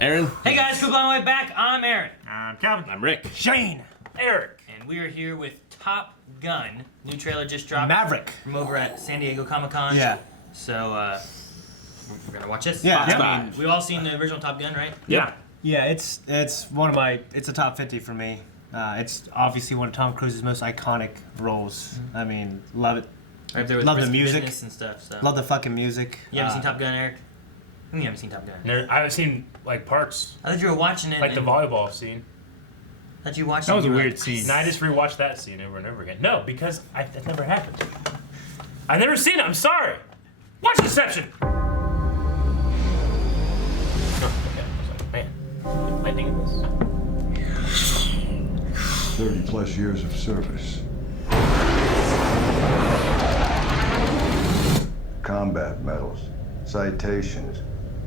Aaron. Hey guys, Cool on my way back. I'm Aaron. I'm Calvin. I'm Rick. Shane. Eric. And we are here with Top Gun. New trailer just dropped. Maverick. From over at San Diego Comic-Con. Yeah. So, we're gonna watch this. Yeah. I mean, we've all seen the original Top Gun, right? Yeah. Yeah, it's one of my, it's a top 50 for me. It's obviously one of Tom Cruise's most iconic roles. I mean, love it. Right there with Love the Risky music. Business and stuff. So. Love the fucking music. You haven't seen Top Gun, Eric? You haven't seen Top Gun. I haven't seen like parts, I thought you were watching it. like the volleyball scene. I thought you watched That it. was a You were weird like, scene. And I just rewatched that scene over and over again. No, because that never happened. I've never seen it. I'm sorry. Watch Deception. Oh, okay. Man, lightning in this. 30 plus years of service. Combat medals, citations.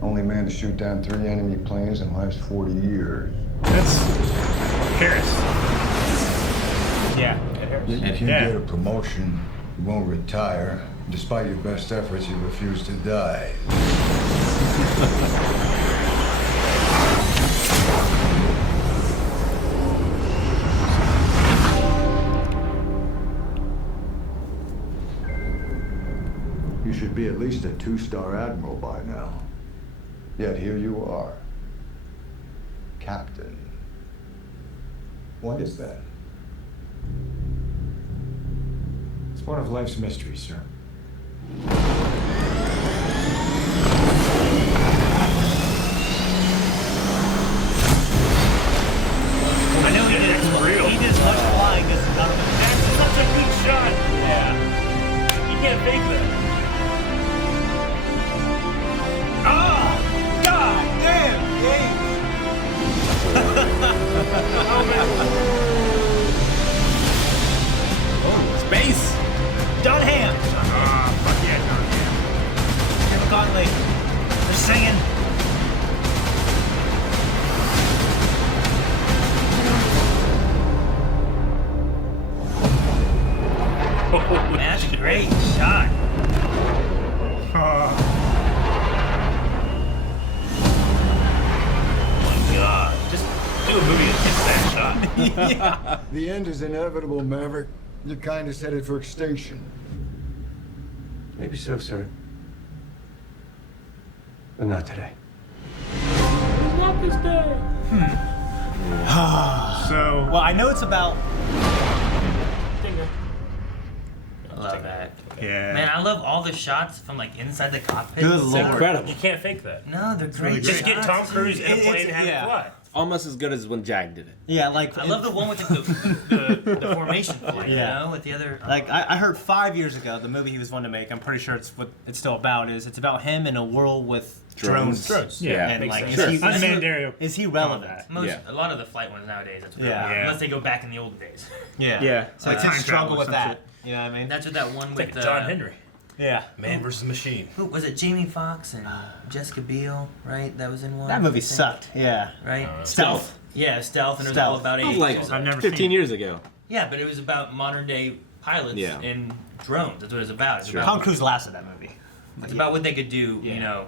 Only man to shoot down 3 enemy planes in the last 40 years. That's Harris. Yeah. Yet you can Yeah. get a promotion, you won't retire. Despite your best efforts, you refuse to die. You should be at least a 2-star admiral by now. Yet here you are. Captain. What is that? It's one of life's mysteries, sir. I know he did. real. He did as much flying as none of it. That's such a good shot. Yeah. You can't fake that. Oh! God damn! James! Space. Dunham! Fuck yeah, John. Kevin Conley. They're singing. Man, that's a great shot. Oh my god. Just do a movie that hits that shot. The end is inevitable, Maverick. Your kind is headed for extinction. Maybe so, sir. But not today. Not this day. So, Well, I know it's about. I love that. yeah. Man, I love all the shots from like inside the cockpit. Good So- lord. Incredible. You can't fake that. No, they're great. Just shots. get Tom Cruise in a It's- plane and have yeah. it fly. Almost as good as when Jag did it. Yeah, like. I love the one with the formation flight, Yeah. you know, with the other. Like I heard 5 years ago, the movie he was wanting to make. I'm pretty sure it's what it's still about. It's about him in a world with drones. Drones. Yeah, And makes like, sense. Sure. is he, Unmanned aerial is he relevant? Most, Yeah. A lot of the flight ones nowadays, that's what Yeah. they're Yeah. unless they go back in the olden days. Yeah. Yeah. So like Time to struggle travel or with some that. shit. You know what I mean? That's what that one It's with like John Henry. Yeah. Man versus machine. Who was it? Jamie Foxx and Jessica Biel, right? That was in one. That movie I think. sucked. Yeah. Right? Stealth. Yeah, Stealth, and it was Stealth. all about That was age. like It was- I've never 15 seen it. years ago. yeah, but it was about modern day pilots Yeah. and drones. That's what it was about. It's Sure. Tom about, Cruise lasted that movie. it's about what they could do. Yeah. You know,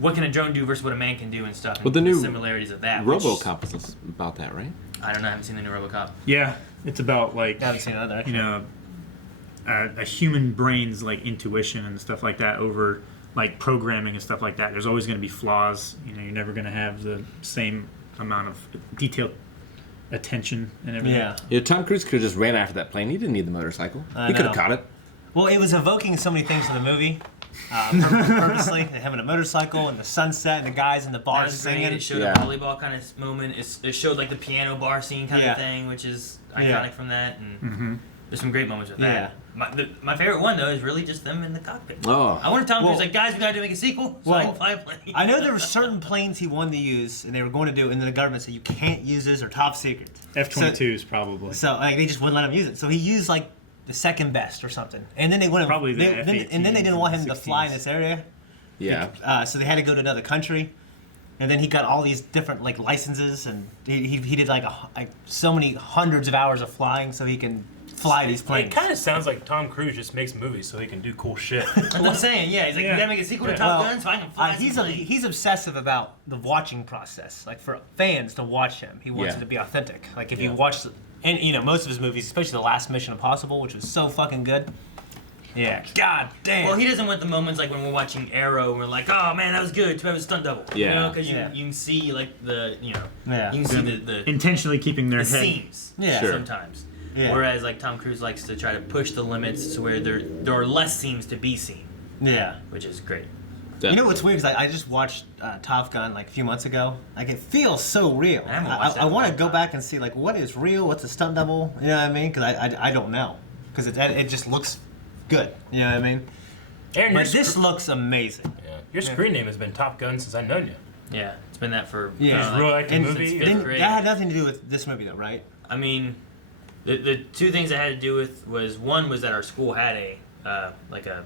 what can a drone do versus what a man can do and stuff. And Well, the new similarities of that. which- RoboCop is about that, right? I don't know. I haven't seen the new RoboCop. Yeah, it's about like I haven't seen another. you know a human brain's like intuition and stuff like that over like programming and stuff like that. There's always going to be flaws. You know, you're never going to have the same amount of detailed attention and everything. Yeah. Yeah, Tom Cruise could have just ran after that plane. He didn't need the motorcycle. I He could know. have caught it. Well, it was evoking so many things in the movie. Purposely, him in a motorcycle and the sunset and the guys in the That bar was great. singing. It showed Yeah. a volleyball kind of moment. It showed like the piano bar scene kind Yeah. of thing, which is iconic Yeah. from that. And there's some great moments with Yeah. that. My favorite one though is really just them in the cockpit. Oh. I want to tell him, Well- he's like, guys, we gotta make a sequel, so I Well, can fly a plane. I know there were certain planes he wanted to use, and they were going to do it, and then the government said you can't use this; they're top secret. F-22s probably. So like they just wouldn't let him use it. So he used like the second best or something, and then they wouldn't. Probably the and then they didn't want him to fly in F-18s. this area, Yeah. so they had to go to another country. And then he got all these different like licenses, and he did like so many hundreds of hours of flying so he can fly these planes. It kind of sounds like Tom Cruise just makes movies so he can do cool shit. That's what I'm saying. Yeah, he's like, Yeah. you gotta make a sequel to Top Gun so I can fly. He's obsessive about the watching process. Like for fans to watch him, he wants Yeah. it to be authentic. Like if you watch, and you know most of his movies, especially the last Mission Impossible, which was so fucking good. Yeah. God damn. Well, he doesn't want the moments like when we're watching Arrow, and we're like, oh man, that was good. Too bad it was a stunt double. You Yeah. know, because Yeah. you can see like the Yeah. you can see the Intentionally keeping their head. seams. Yeah. Sure. Sometimes. Yeah. Whereas like Tom Cruise likes to try to push the limits to where there are less seams to be seen, Yeah. which is great. You know what's weird is I just watched Top Gun like a few months ago. Like it feels so real. I haven't watched that I in a want to long go time. back and see like what is real, what's a stunt double. You know what I mean? Because I don't know. Because it just looks good. You know what I mean? Aaron, But this looks amazing. your screen name has been Top Gun since I've known you. Yeah, it's been that for Yeah. It's real like the And movie. fifth Then, grade. that had nothing to do with this movie though, right? I mean, the two things I had to do with was one was that our school had a like a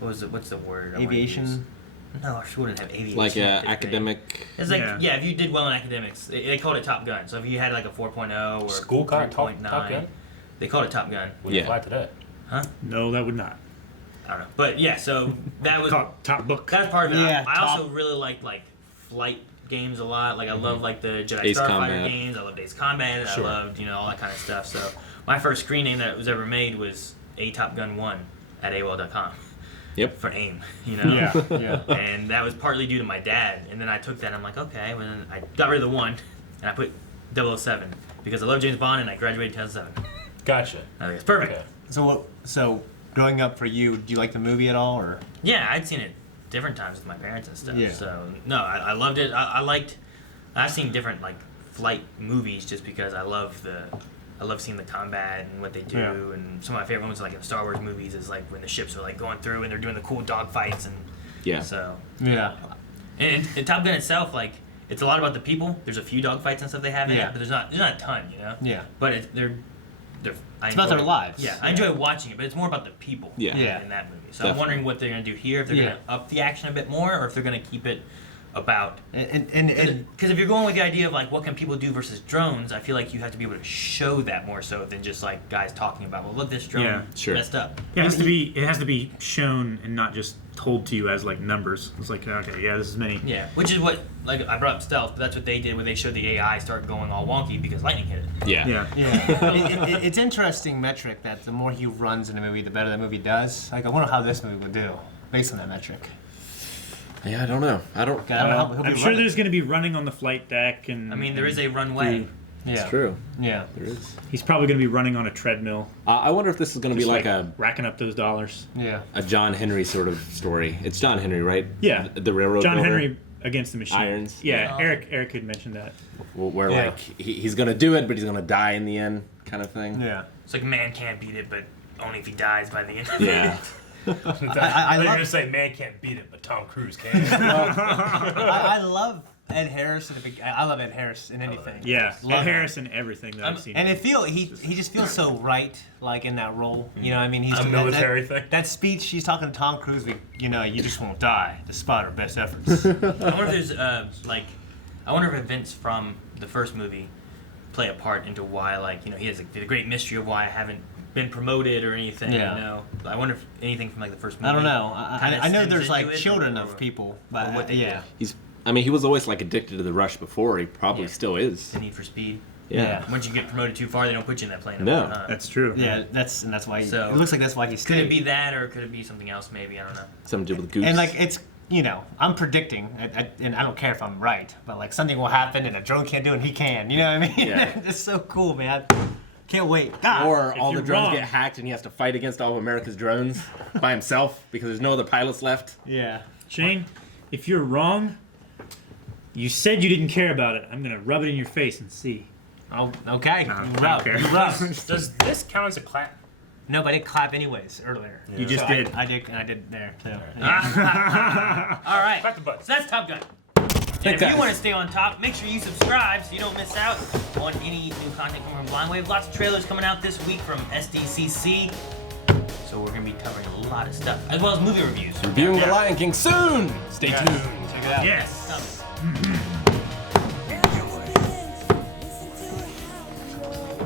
what's the word? I wanna use? Aviation. No, our school didn't have aviation. Like in fifth grade. academic. It's like Yeah. if you did well in academics, they called it Top Gun. So if you had like a 4.0 or School called it Top 3.9, Gun? they called it Top Gun. We Yeah. fly today. No, that would not. I don't know, but yeah. So that was Top book. that's part of it. Yeah, I also top. really like flight games a lot. Like I love like the Jedi Ace Starfighter Combat. games. I love Ace Combat. Sure. I loved all that kind of stuff. So my first screen name that was ever made was A Top Gun 1 at AOL.com. Yep. For AIM, Yeah. And that was partly due to my dad. And then I took that and I'm like, okay. Well, then I got rid of the 1 and I put 007 because I love James Bond and I graduated in 2007. Gotcha. I think it's perfect. Okay. So growing up for you, do you like the movie at all, or? Yeah, I'd seen it different times with my parents and stuff. Yeah. So no, I loved it. I've seen different like flight movies just because I love seeing the combat and what they do. Yeah. And some of my favorite moments like in Star Wars movies is like when the ships are like going through and they're doing the cool dog fights and Yeah. so Yeah. and Top Gun itself like it's a lot about the people. There's a few dog fights and stuff they have in Yeah. it, but there's not a ton, Yeah. But they're It's about their lives. Yeah, I enjoy watching it, but it's more about the people. Yeah. Yeah. In that movie, so Definitely. I'm wondering what they're gonna do here. If they're gonna up the action a bit more, or if they're gonna keep it about. And Because if you're going with the idea of like what can people do versus drones, I feel like you have to be able to show that more so than just like guys talking about, well, look, this drone Yeah, sure. messed up. It has to be shown and not just told to you as like numbers. It's like, okay, yeah, this is many. Yeah, which is what like I brought up stealth, but that's what they did when they showed the AI start going all wonky because lightning hit it. Yeah. Yeah. yeah, it's interesting metric that the more he runs in a movie, the better the movie does. Like I wonder how this movie would do based on that metric. Yeah, I don't know. I don't. I don't know how he'll be I'm sure running. there's going to be running on the flight deck, and I mean, there is a runway. Yeah. It's true. Yeah. There is. He's probably going to be running on a treadmill, I wonder if this is going to be just like a racking up those dollars. Yeah. John Henry sort of story. It's John Henry, right? Yeah. The railroad John builder, Henry against the machine. Irons. Yeah, Eric had mentioned that. Where Yeah. like he's going to do it, but he's going to die in the end, kind of thing. Yeah. It's like man can't beat it, but only if he dies by the end. Of Yeah. it. I They're love- gonna say man can't beat it, but Tom Cruise can. I love Ed Harris. I love Ed Harris in anything. Yeah, Love Ed him. Harris in everything that I've seen. And he just feels so right, like in that role. You know, what I mean, he's A military thing. That speech, he's talking to Tom Cruise. You know, you just won't die despite our best efforts. I wonder if there's I wonder if events from the first movie play a part into why he has the great mystery of why I haven't been promoted or anything. Yeah. You know, I wonder if anything from like the first movie. I don't know. kinda I know stems there's into like it, children or of people, but what they yeah. He was always like addicted to the rush before. He probably Yeah. still is. The Need for Speed. Yeah. Once you get promoted too far, they don't put you in that plane. No. anymore, huh? That's true. Yeah, that's why. So- It looks like that's why he Could stayed. it be that, or could it be something else? Maybe I don't know. Something to do with Goose. And like it's I'm predicting, and I don't care if I'm right, but like something will happen and a drone can't do it and he can. You know what I mean? Yeah. It's so cool, man. Can't wait. God. or If all the you're drones wrong- get hacked and he has to fight against all of America's drones by himself because there's no other pilots left. Yeah. Shane, if you're wrong, you said you didn't care about it. I'm gonna rub it in your face and see. Oh, okay. I You don't rub. care. You rub. Does this count as a clap? No, but I didn't clap anyways earlier. You just So did. I did, and I did there too. All right. Clap the butts. So that's Top Gun. And if you want to stay on top, make sure you subscribe so you don't miss out on any new content coming from Blind Wave. Lots of trailers coming out this week from SDCC. So we're going to be covering a lot of stuff, as well as movie reviews. Reviewing The Lion King soon. Stay tuned. Check it out. Yes. Coming.